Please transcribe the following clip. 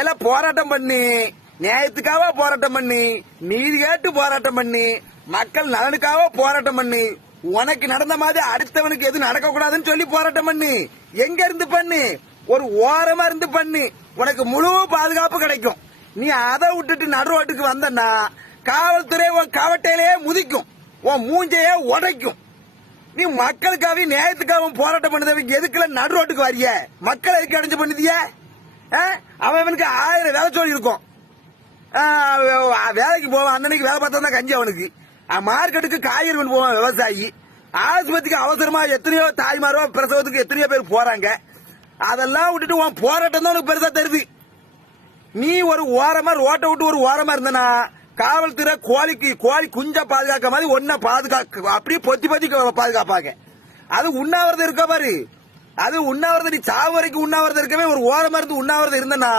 எல்லாம் போராட்டம் பண்ணி நியாயத்துக்காக போராட்டம் பண்ணி நீதி கேட்டு போராட்டம் பண்ணி மக்கள் நலனுக்காக போராட்டம் பண்ணி உனக்கு நடந்த மாதிரி அடுத்தவனுக்கு எதுவும் நடக்க கூடாதுன்னு சொல்லி போராட்டம் பண்ணி எங்க இருந்து பண்ணி ஒரு ஓரமா இருந்து பண்ணி உனக்கு முழு பாதுகாப்பு கிடைக்கும். நீ அதை விட்டுட்டு நடு ரோட்டுக்கு வந்தன்னா காவல்துறை உன் கவட்டையிலேயே முதிக்கும், உன் மூஞ்சையே உடைக்கும். நீ மக்களுக்காக நியாயத்துக்காக போராட்டம் பண்ணது எதுக்குல நடு ரோட்டுக்கு வரிய? மக்களை எதுக்கு அடைஞ்சு பண்ணுதிய? அவனுக்கு 1000 வேலை சொல்லி இருக்கும். வேலைக்கு போவான், அண்ணனுக்கு வேலை பார்த்தா தான் கஞ்சி அவனுக்கு. மார்க்கெட்டுக்கு காய்கறி கொண்டு போவான் விவசாயி. ஆஸ்பத்திரிக்கு அவசரமா எத்தனையோ தாய்மாரோ பிரசவத்துக்கு எத்தனையோ பேர் போறாங்க. அதெல்லாம் விட்டுட்டு உன் போராட்டம் தான் உனக்கு பெருசா தருது. நீ ஒரு ஓரமா ரோட்டை விட்டு ஒரு ஓரமா இருந்தனா காவல்துறை கோழி குஞ்சா பாதுகாக்க மாதிரி ஒன்ன பாதுகாக்க அப்படியே பொத்தி பாதுகாப்பாங்க. அது உண்ணாவிரதம் இருக்க பாரு, அது உண்ணாவிரதம். நீ சாவு வரைக்கும் உண்ணாவிரதம் இருக்கவே ஒரு ஓரமா இருந்து உண்ணாவிரதம் இருந்தனா